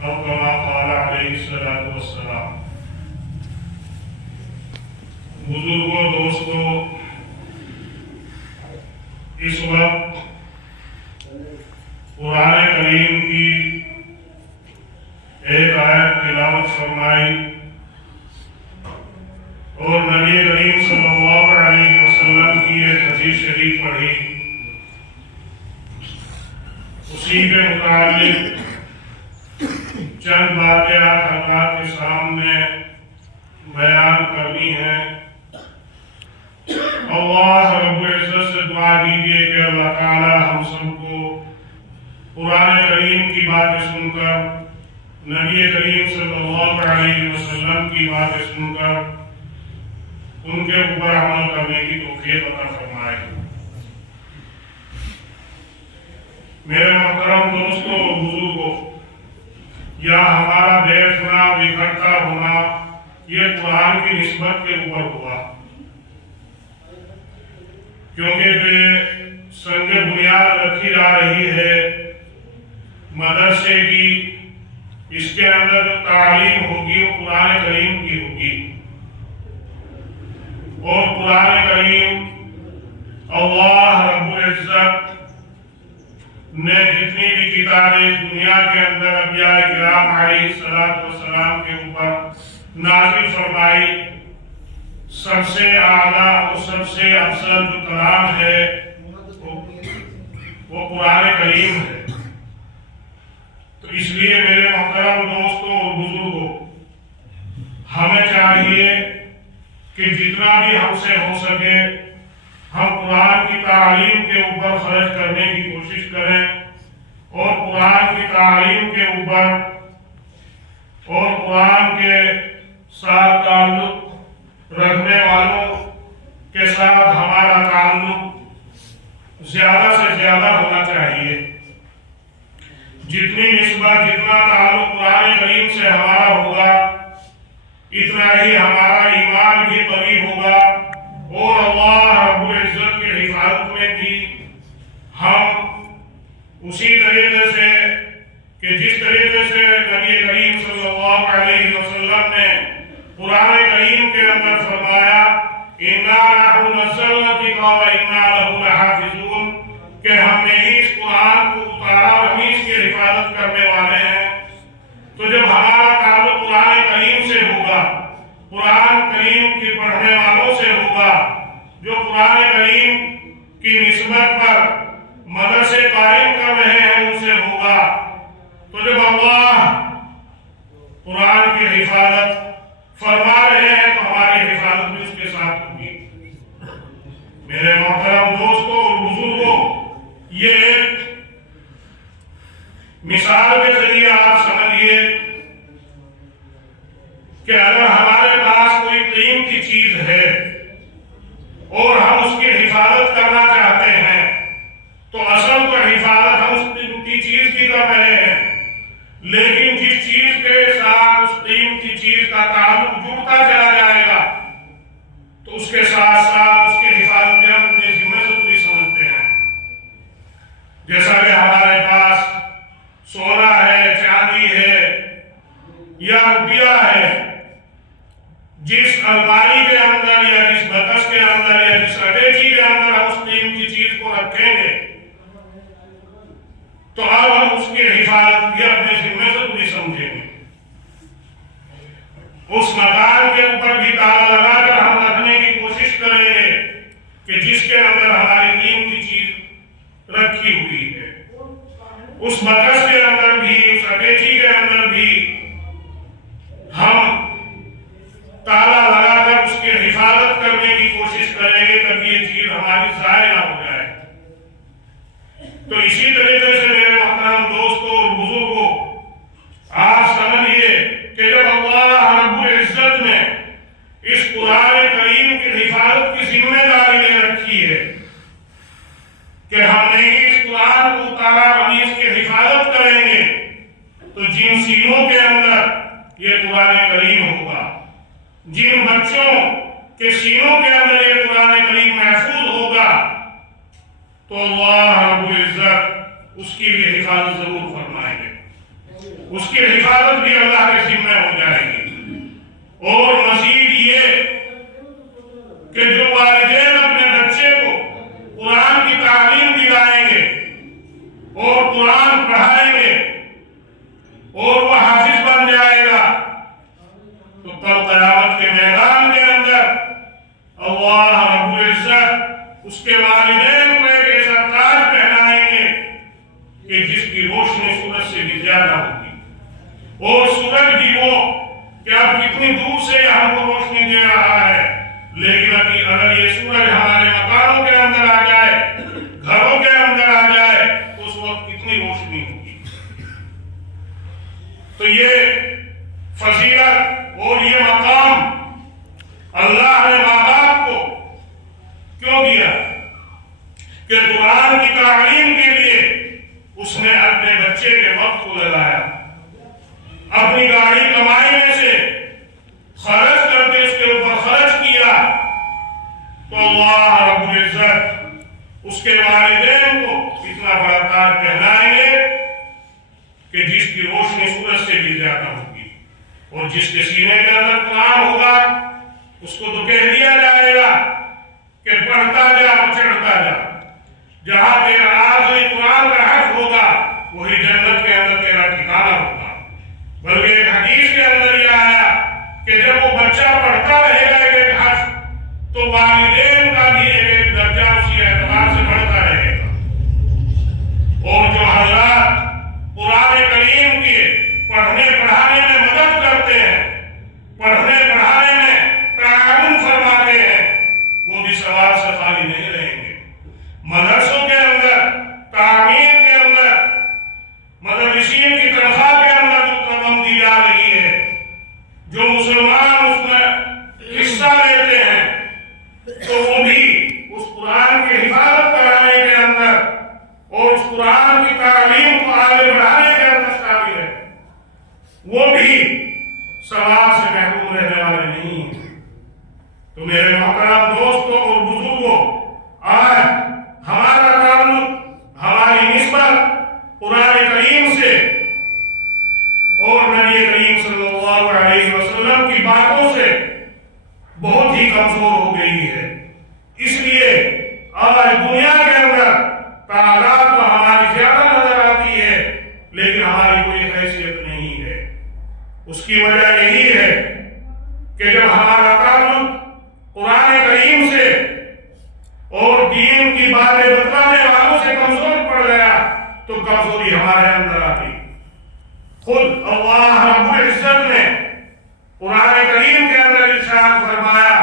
او کما قال علیہ الصلوۃ والسلام۔ بزرگوں، دوستوں، اس وقت قرآن کریم کی ایک آیت تلاوت فرمائی اور نبی کریم صلی اللہ علیہ وسلم کی ایک حدیث شریف پڑھی، اسی کے متعلق چند واقعات حضرات کے سامنے بیان کرنی ہے۔ اللہ رب العزت سے دعا کیجیے کہ اللہ تعالی ہم سب کو قرآن کریم کی باتیں سن کر، نبی کریم صلی اللہ علیہ وسلم کی باتیں سن کر ان کے اوپر عمل کرنے کی توفیق عطا فرمائے۔ میرے محترم دوستوں اور بزرگوں، یا ہمارا بیٹھنا اکٹھا ہونا یہ قرآن کی نسبت کے اوپر ہوا، کیونکہ جو سنگ بنیاد رکھی جا رہی ہے مدرسے کی، اس کے اندر جو تعلیم ہوگی وہ قرآن کریم کی ہوگی، اور قرآن کریم اللہ رب العزت نے جتنی بھی کتابیں دنیا کے اندر انبیاء کرام علیہ السلام کے اوپر نازل فرمائی، سب سے اعلیٰ اور سب سے افضل جو کلام ہے وہ قرآن کریم ہے۔ تو اس لیے میرے محترم دوستوں اور بزرگوں، ہمیں چاہیے کہ جتنا بھی ہم سے ہو سکے ہم قرآن کی تعلیم کے اوپر خرچ کرنے کی کوشش کریں، اور قرآن کی تعلیم کے اوپر اور قرآن کے ساتھ تعلق رکھنے والوں کے ساتھ ہمارا تعلق زیادہ سے زیادہ ہونا چاہیے۔ جتنی نسبت، جتنا تعلق قرآن کریم سے ہمارا ہوگا، اتنا ہی ہمارا ایمان بھی قوی ہوگا، اور اللہ رب العزت کی حفاظت میں بھی ہم اسی طریقے سے کہ جس طریقے سے نبی کریم صلی اللہ علیہ وسلم نے قرآن کریم کے اندر فرمایا اِنَّا نَحْنُ نَزَّلْنَا الذِّكْرَ وَإِنَّا لَهُ لَحَافِظُونَ، کہ ہم نے ہی اس قرآن کو اتارا اور ہم اس کی حفاظت کرنے والے ہیں۔ تو جب ہمارا تعلق قرآن کریم سے ہوگا، قرآن کریم کی پڑھنے والوں سے ہوگا، جو قرآن کریم کی نسبت پر مدرسے قائم کر رہے ہیں ان سے ہوگا، تو جب اللہ قرآن کی حفاظت فرما رہے ہیں تو ہماری حفاظت بھی اس کے ساتھ ہوگی۔ میرے محترم دوستوں اور بزرگوں، یہ ایک مثال کے ذریعے آپ سمجھیے کہ اگر ہمارے پاس کوئی قیمتی چیز ہے اور ہم اس کی حفاظت کرنا چاہتے ہیں، تو اصل تو حفاظت ہم اس قیمتی چیز کی کر رہے ہیں، لیکن جس چیز کے ساتھ اس قیمتی چیز کا تعلق جڑتا چلا جائے گا تو اس کے ساتھ ساتھ اس کی حفاظت بھی ہم اپنے ذمہ سے پوری سمجھتے ہیں۔ جیسا کہ ہمارے پاس سونا ہے، چاندی ہے یا روپیہ ہے، جس الماری کے اندر یا جس بکس کے اندر یا جس اٹیچی کے اندر ہم اس قیمتی چیز کو رکھیں گے تو اب ہم اس کی حفاظت بھی اپنے ذمہ سے پوری سمجھیں گے۔ اس مکان کے اوپر بھی تالا لگا کر ہم رکھنے کی کوشش کریں گے کہ جس کے اندر ہماری قیمتی چیز رکھی ہوئی ہے۔ اس بکس کے اندر بھی، اس اٹیچی کے اندر بھی ہم تالا لگا کر اس کی حفاظت کرنے کی کوشش کریں گے تاکہ یہ چیز ہماری ضائع نہ ہو جائے۔ تو اسی طریقے سے میرے محترم دوستوں اور بزرگوں، آپ سمجھیے کہ جب اللہ رب العزت نے اس قرآن کریم کی حفاظت کی ذمہ داری لے رکھی ہے کہ ہم نے اس قرآن کو اتارا، ہم اس کی حفاظت کریں گے، تو جن سینوں کے اندر یہ قرآن کریم ہوگا، جن بچوں کے سینوں کے اندر یہ قرآن کریم محفوظ ہوگا، تو اللہ رب العزت اس کی بھی حفاظت ضرور فرمائیں گے، اس کی حفاظت حفاظت بھی اللہ کے ذمہ ہو جائے گی۔ اور مزید یہ کہ جو والدین اپنے بچے کو قرآن کی تعلیم دلائیں گے اور قرآن پڑھائیں گے اور وہ حافظ بن جائے گا تو کل قیامت کے میدان کے اندر اللہ رب العزت اس کے والدین کو ایک ایسا تاج پہنائیں گے کہ جس کی روشنی سورج سے بھی زیادہ ہوگی، اور سورج بھی وہ کہ اب کتنی دور سے ہم کو روشنی دے رہا ہے، لیکن ابھی اگر یہ سورج ہمارے مکانوں کے اندر آ جائے، گھروں کے اندر آ جائے تو اس وقت کتنی روشنی ہوگی۔ تو یہ فضیلت اور یہ مقام اللہ نے ماں باپ کو کیوں دیا کہ قرآن کی تعلیم کے لیے اس نے اپنے بچے کے وقت کو لگایا، اپنی گاڑی کمائی میں سے خرچ کر کے اس کے اوپر خرچ کیا، تو اللہ رب العزت اس کے والدین کو اتنا بڑا تاج پہنائیں گے کہ جس کی روشنی سورج سے بھی زیادہ ہوگی، اور جس کے سینے کے اندر قرآن ہوگا اس کو تو کہہ دیا جائے گا کہ پڑھتا جا اور چڑھتا جا، جہاں تیرا آخری قرآن کا حرف ہوگا وہی جنت کے اندر تیرا ٹھکانہ ہوگا۔ بلکہ ایک حدیث کے اندر یہ آیا کہ جب وہ بچہ پڑھتا رہے گا ایک حرف تو والدین کا بھی ایک درجہ اسی اعتبار سے بڑھتا رہے گا۔ اور جو حضرات قرآن کریم کے پڑھنے پڑھانے میں مدد کرتے ہیں، پڑھنے پڑھانے میں تعاون فرماتے ہیں، وہ بھی ثواب سے خالی نہیں رہیں گے۔ مدرسوں کے اندر، تعمیر کے اندر، مدرسین کی تنخواہ کے اندر جو رقم دی جا رہی ہے، جو مسلمان اس میں حصہ لیتے ہیں، تو وہ بھی اس قرآن کی حفاظت کرانے کے اندر اور اس قرآن کی تعلیم کو آگے بڑھانے کے اندر شامل ہے، وہ بھی ثواب سے محروم رہنے والے نہیں ہیں۔ تو میرے محترم دوستوں اور بزرگوں، آج ہمارا تعلق، ہماری نسبت قرآن کریم سے اور نبی کریم صلی اللہ علیہ وسلم کی باتوں سے بہت ہی کمزور ہو گئی ہے۔ اس لیے آج دنیا کے اندر تعداد تو ہماری زیادہ نظر آتی ہے لیکن ہماری کوئی حیثیت نہیں ہے۔ اس کی وجہ یہی ہے کہ جب ہمارا تعلق قرآن کریم سے اور دین کی باتیں بتلانے والوں سے کمزور پڑ گیا تو کمزوری ہمارے اندر آ گئی۔ خود اللہ رب العزت نے قرآن کریم کے اندر ارشاد فرمایا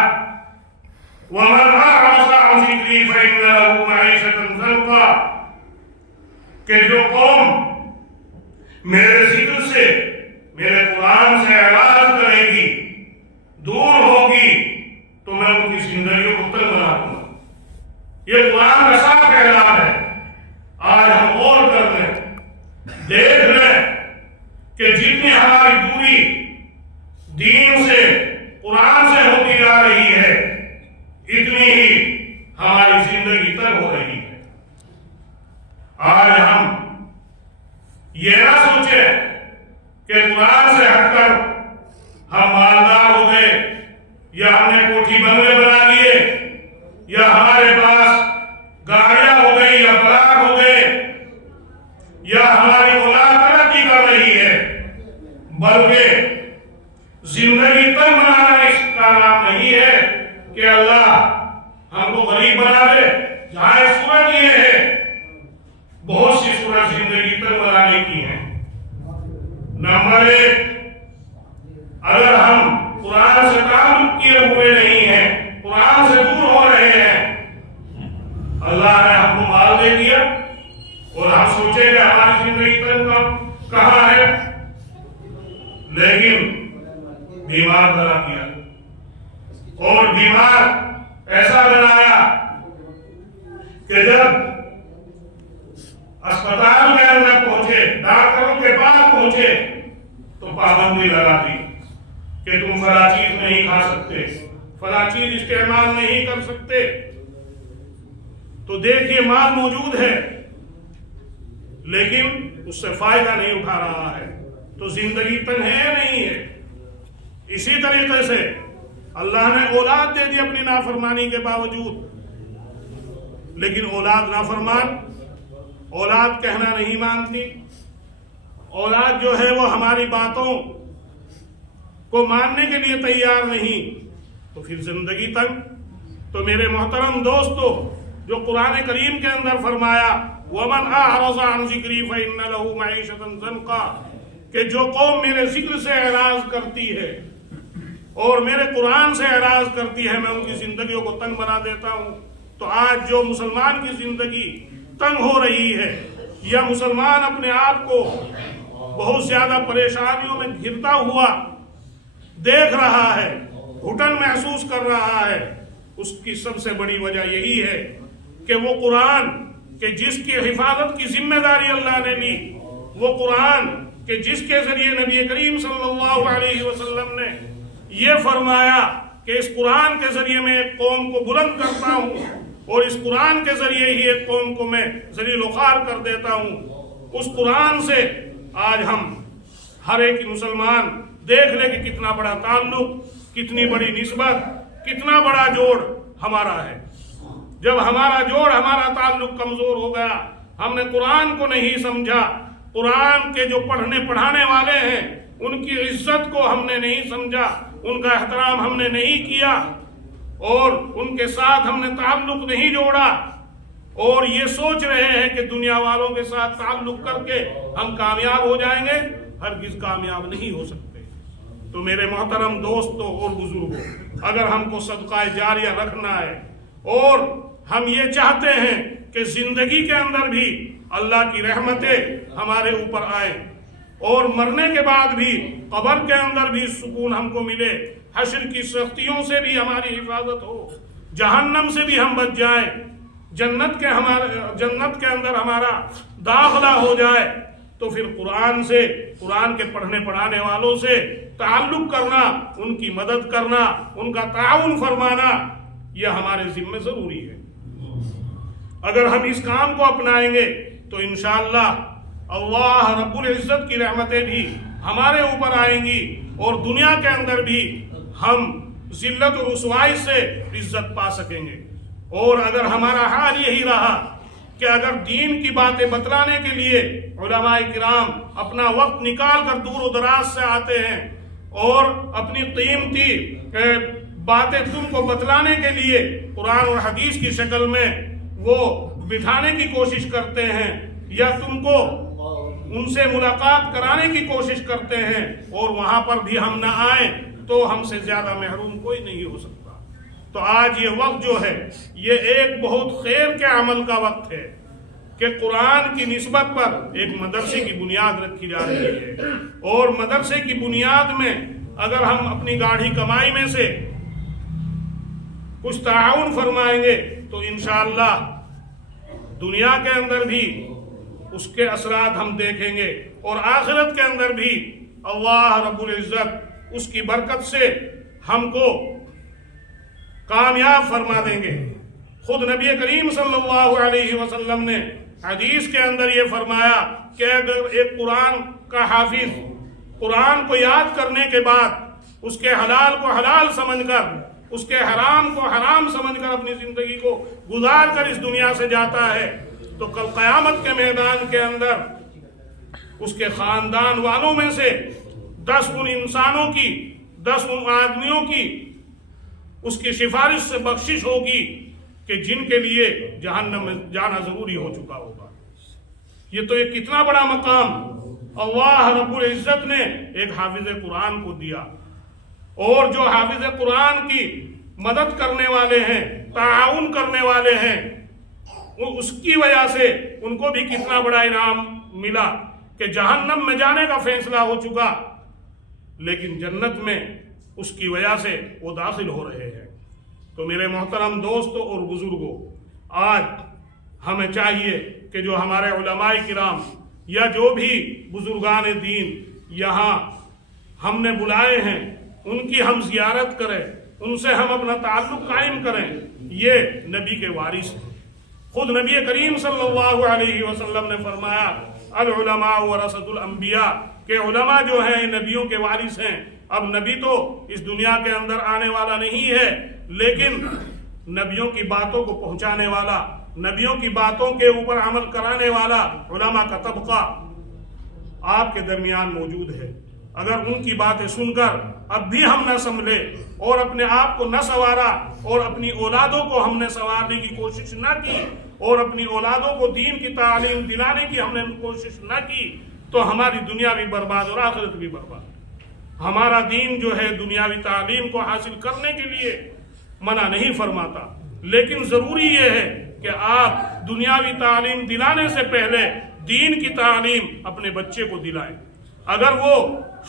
وَمَنْ أَعْرَضَ عَنْ ذِكْرِي فَإِنَّ لَهُ مَعِيشَةً ضَنْكًا، کہ جو قوم میرے ذکر سے، میرے قرآن سے اعراض کرے گی، دور ہوگی، تو میں ان کی زندگیوں کو تنگ بنا دوں گا۔ یہ قرآن کا صاف اعلان ہے۔ آج ہم غور کر لیں، دیکھ لیں کہ جتنی ہماری دوری دین سے، قرآن سے ہوتی جا رہی ہے، اتنی ہی ہماری زندگی تنگ ہو رہی ہے۔ آج ہم یہ نہ سوچیں کہ قرآن سے ہٹ کر ہم مالدار ہو گئے، یا ہم نے کوٹھی بنگلے بنا لیے، یا ہمارے پاس گاڑیاں ہو گئی یا بلاک ہو گئے، یا ہماری اولاد ترقی کر رہی ہے، بلکہ زندگی تنگ بنانا اس کا نام نہیں ہے کہ اللہ ہم کو غریب بنا دے۔ جہاں صورت یہ ہے، بہت سی صورت زندگی تنگ بنانے کی ہیں۔ نمبر ایک، اگر ہم قرآن سے تعلق کیے ہوئے نہیں ہیں، قرآن سے دور ہو رہے ہیں، اللہ نے ہم کو مال دے دیا اور ہم سوچے کہ ہماری زندگی تنگ کہاں ہے، لیکن بیمار بنا دیا اور بیمار ایسا بنایا کہ جب اسپتال کے اندر پہنچے، ڈاکٹروں کے پاس پہنچے تو پابندی لگا دی کہ تم فلاں چیز نہیں کھا سکتے، فلاں چیز استعمال نہیں کر سکتے۔ تو دیکھیے مال موجود ہے لیکن اس سے فائدہ نہیں اٹھا رہا ہے، تو زندگی تنگ ہے یا نہیں ہے؟ اسی طریقے سے اللہ نے اولاد دے دی اپنی نافرمانی کے باوجود، لیکن اولاد نافرمان، اولاد کہنا نہیں مانتی، اولاد جو ہے وہ ہماری باتوں کو ماننے کے لیے تیار نہیں، تو پھر زندگی تنگ۔ تو میرے محترم دوستو، جو قرآن کریم کے اندر فرمایا وَمَنْ أَعْرَضَ عَنْ ذِكْرِي فَإِنَّ لَهُ مَعِيشَةً ضَنْكًا، کہ جو قوم میرے ذکر سے اعراض کرتی ہے اور میرے قرآن سے اعراض کرتی ہے، میں ان کی زندگیوں کو تنگ بنا دیتا ہوں۔ تو آج جو مسلمان کی زندگی تنگ ہو رہی ہے، یا مسلمان اپنے آپ کو بہت زیادہ پریشانیوں میں گھرتا ہوا دیکھ رہا ہے، گھٹن محسوس کر رہا ہے، اس کی سب سے بڑی وجہ یہی ہے کہ وہ قرآن کہ جس کی حفاظت کی ذمہ داری اللہ نے لی، وہ قرآن کہ جس کے ذریعے نبی کریم صلی اللہ علیہ وسلم نے یہ فرمایا کہ اس قرآن کے ذریعے میں ایک قوم کو بلند کرتا ہوں اور اس قرآن کے ذریعے ہی ایک قوم کو میں ذلیل و خوار کر دیتا ہوں، اس قرآن سے آج ہم ہر ایک مسلمان دیکھ لے کہ کتنا بڑا تعلق، کتنی بڑی نسبت، کتنا بڑا جوڑ ہمارا ہے۔ جب ہمارا جوڑ، ہمارا تعلق کمزور ہو گیا، ہم نے قرآن کو نہیں سمجھا، قرآن کے جو پڑھانے والے ہیں ان کی عزت کو ہم نے نہیں سمجھا، ان کا احترام ہم نے نہیں کیا، اور ان کے ساتھ ہم نے تعلق نہیں جوڑا، اور یہ سوچ رہے ہیں کہ دنیا والوں کے ساتھ تعلق کر کے ہم کامیاب ہو جائیں گے، ہرگز کامیاب نہیں ہو سکتے۔ تو میرے محترم دوستوں اور بزرگوں، اگر ہم کو صدقہ جاریہ رکھنا ہے اور ہم یہ چاہتے ہیں کہ زندگی کے اندر بھی اللہ کی رحمتیں ہمارے اوپر آئیں اور مرنے کے بعد بھی قبر کے اندر بھی سکون ہم کو ملے، حشر کی سختیوں سے بھی ہماری حفاظت ہو، جہنم سے بھی ہم بچ جائیں، جنت کے اندر ہمارا داخلہ ہو جائے، تو پھر قرآن کے پڑھنے پڑھانے والوں سے تعلق کرنا، ان کی مدد کرنا، ان کا تعاون فرمانا، یہ ہمارے ذمہ ضروری ہے۔ اگر ہم اس کام کو اپنائیں گے تو انشاءاللہ اللہ رب العزت کی رحمتیں بھی ہمارے اوپر آئیں گی، اور دنیا کے اندر بھی ہم ذلت و رسوائی سے عزت پا سکیں گے۔ اور اگر ہمارا حال یہی رہا کہ اگر دین کی باتیں بتلانے کے لیے علماء کرام اپنا وقت نکال کر دور و دراز سے آتے ہیں اور اپنی قیمتی باتیں تم کو بتلانے کے لیے قرآن اور حدیث کی شکل میں وہ بٹھانے کی کوشش کرتے ہیں، یا تم کو ان سے ملاقات کرانے کی کوشش کرتے ہیں، اور وہاں پر بھی ہم نہ آئیں، تو ہم سے زیادہ محروم کوئی نہیں ہو سکتا۔ تو آج یہ وقت جو ہے یہ ایک بہت خیر کے عمل کا وقت ہے کہ قرآن کی نسبت پر ایک مدرسے کی بنیاد رکھی جا رہی ہے، اور مدرسے کی بنیاد میں اگر ہم اپنی گاڑھی کمائی میں سے کچھ تعاون فرمائیں گے تو انشاءاللہ دنیا کے اندر بھی اس کے اثرات ہم دیکھیں گے، اور آخرت کے اندر بھی اللہ رب العزت اس کی برکت سے ہم کو کامیاب فرما دیں گے۔ خود نبی کریم صلی اللہ علیہ وسلم نے حدیث کے اندر یہ فرمایا کہ اگر ایک قرآن کا حافظ قرآن کو یاد کرنے کے بعد اس کے حلال کو حلال سمجھ کر، اس کے حرام کو حرام سمجھ کر اپنی زندگی کو گزار کر اس دنیا سے جاتا ہے، تو کل قیامت کے میدان کے اندر اس کے خاندان والوں میں سے 10 ان انسانوں کی، 10 ان آدمیوں کی اس کی سفارش سے بخشش ہوگی کہ جن کے لیے جہنم میں جانا ضروری ہو چکا ہوگا۔ یہ تو ایک کتنا بڑا مقام اللہ رب العزت نے ایک حافظ قرآن کو دیا، اور جو حافظ قرآن کی مدد کرنے والے ہیں، تعاون کرنے والے ہیں، اس کی وجہ سے ان کو بھی کتنا بڑا انعام ملا کہ جہنم میں جانے کا فیصلہ ہو چکا، لیکن جنت میں اس کی وجہ سے وہ داخل ہو رہے ہیں۔ تو میرے محترم دوستوں اور بزرگوں، آج ہمیں چاہیے کہ جو ہمارے علماء کرام یا جو بھی بزرگان دین یہاں ہم نے بلائے ہیں، ان کی ہم زیارت کریں، ان سے ہم اپنا تعلق قائم کریں۔ یہ نبی کے وارث ہیں۔ خود نبی کریم صلی اللہ علیہ وسلم نے فرمایا العلماء ورثۃ الانبیاء کہ علماء جو ہیں نبیوں کے وارث ہیں. اب نبی تو اس دنیا کے اندر آنے والا نہیں ہے، لیکن نبیوں کی باتوں کو پہنچانے والا، نبیوں کی باتوں کے اوپر عمل کرانے والا علماء کا طبقہ آپ کے درمیان موجود ہے. اگر ان کی باتیں سن کر اب بھی ہم نہ سنبھلے اور اپنے آپ کو نہ سنوارا اور اپنی اولادوں کو ہم نے سنوارنے کی کوشش نہ کی اور اپنی اولادوں کو دین کی تعلیم دلانے کی ہم نے کوشش نہ کی تو ہماری دنیا بھی برباد اور آخرت بھی برباد. ہمارا دین جو ہے دنیاوی تعلیم کو حاصل کرنے کے لیے منع نہیں فرماتا، لیکن ضروری یہ ہے کہ آپ دنیاوی تعلیم دلانے سے پہلے دین کی تعلیم اپنے بچے کو دلائیں. اگر وہ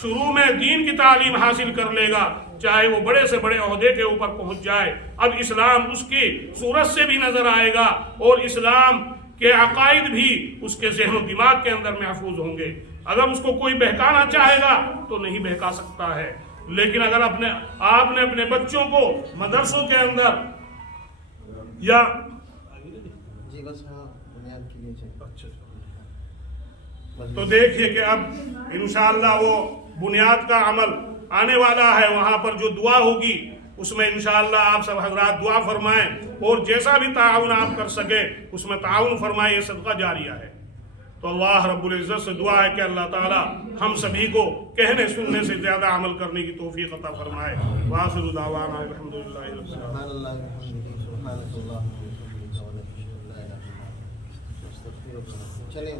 شروع میں دین کی تعلیم حاصل کر لے گا، چاہے وہ بڑے سے بڑے عہدے کے اوپر پہنچ جائے، اب اسلام اس کی صورت سے بھی نظر آئے گا اور اسلام کے عقائد بھی اس کے ذہن و دماغ کے اندر محفوظ ہوں گے. اگر اس کو کوئی بہکانا چاہے گا تو نہیں بہکا سکتا ہے. لیکن اگر آپ نے اپنے بچوں کو مدرسوں کے اندر یا تو دیکھیے کہ اب انشاءاللہ وہ بنیاد کا عمل آنے والا ہے، وہاں پر جو دعا ہوگی اس میں انشاءاللہ آپ سب حضرات دعا فرمائیں اور جیسا بھی تعاون آپ کر سکے اس میں تعاون فرمائیں. یہ صدقہ جاریہ ہے. تو اللہ رب العزت سے دعا ہے کہ اللہ تعالی ہم سبھی کو کہنے سننے سے زیادہ عمل کرنے کی توفیق عطا فرمائے. وآخر دعوانا الحمدللہ رب العالمین. چلیں